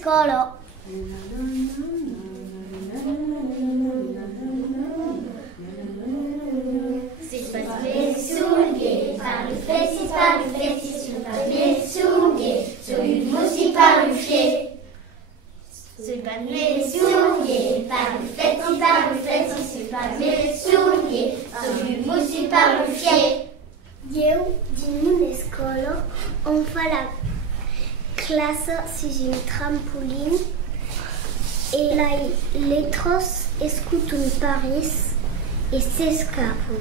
scola. Si sul pied, par le fétis, sur papier, sous pied, sur une moussi par le pied. Si sul pied, par le fétis, sur papier, sous pied, sur une moussi par le pied. Eu din una escola on fa la classe sur un trampoline et les lettres écoutent un Paris et s'escapent.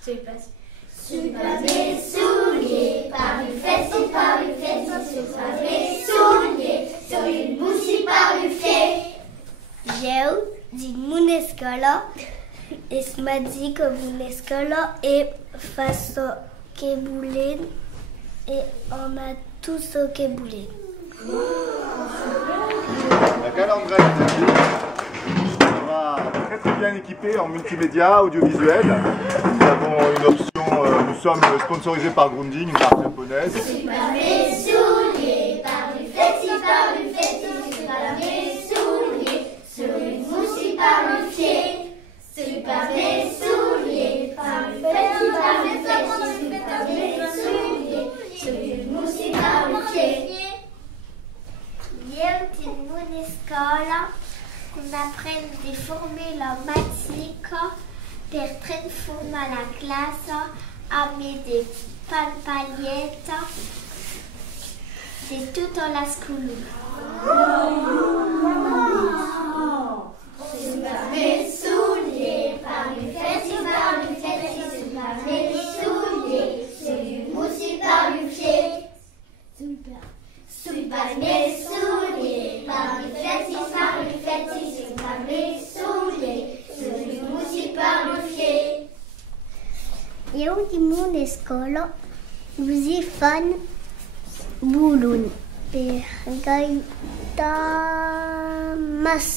Sur papier, soulier, par le fétis, sur papier, soulier, sur une moussi par le pied. Eu din una escola es m'a dit que una escola et fa ce que voulait et on a tout ce que voulait. La calandrelle sera très bien équipée en multimédia, audiovisuel. Nous avons une option, nous sommes sponsorisés par Grundig, une marque japonaise. Sur papier, soulier, par le fétis, sur papier, soulier, sur une moussi par le pied. Sur papier, soulier, par le fétis, sur papier, soulier, sur une moussi par le pied. Eu din una escola on apprend des formules mathématiques per transformer la classe avec des pampaliettes de toute la school. Sur papier, soulier, par le fétis, sur papier, soulier, sur une moussi par le pied. Sur papier, soulier, par le fétis, sur papier, soulier, sur une moussi par le pied. Eu din una escola usi fan bulun per gaita mas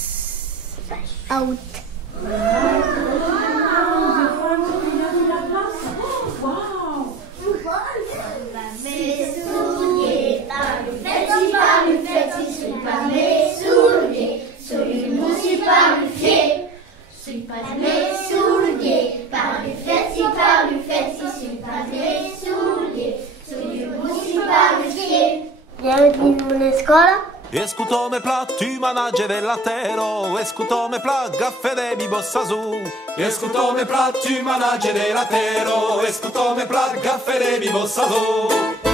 out. Soulier, par le fétis, sur papier, soulier, sur une moussi par le pied. Sur papier, soulier, par le fétis, sur papier, soulier, sur une moussi par le pied. Eu din una escola Escuto me plat, tu manage vellatero, escuto me plat, gaffe de mi bossa su. Escuto me plat, tu manage vellatero, escuto me plat, gaffe de mi bossa su.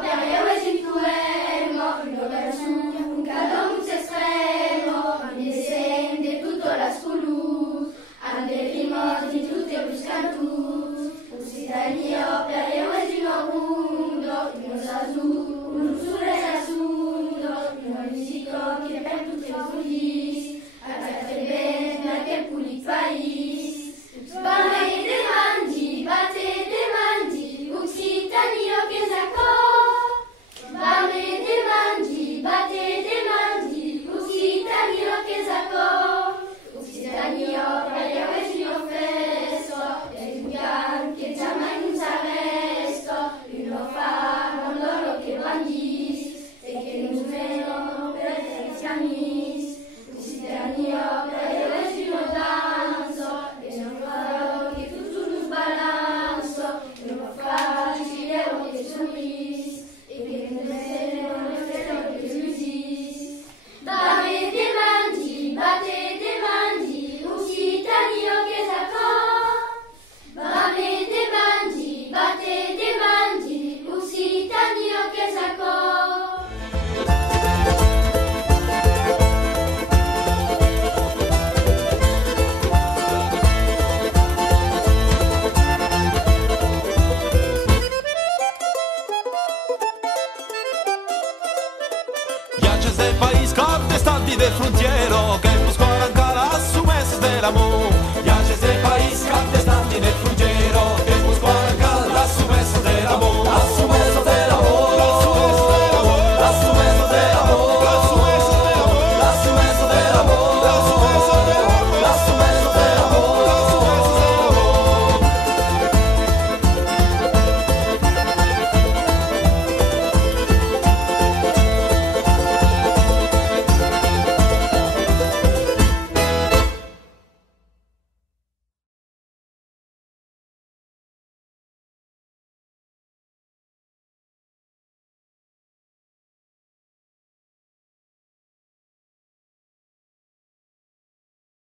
Per io è sicuro, no, non è su. viatges del país com de stati del frontiero, che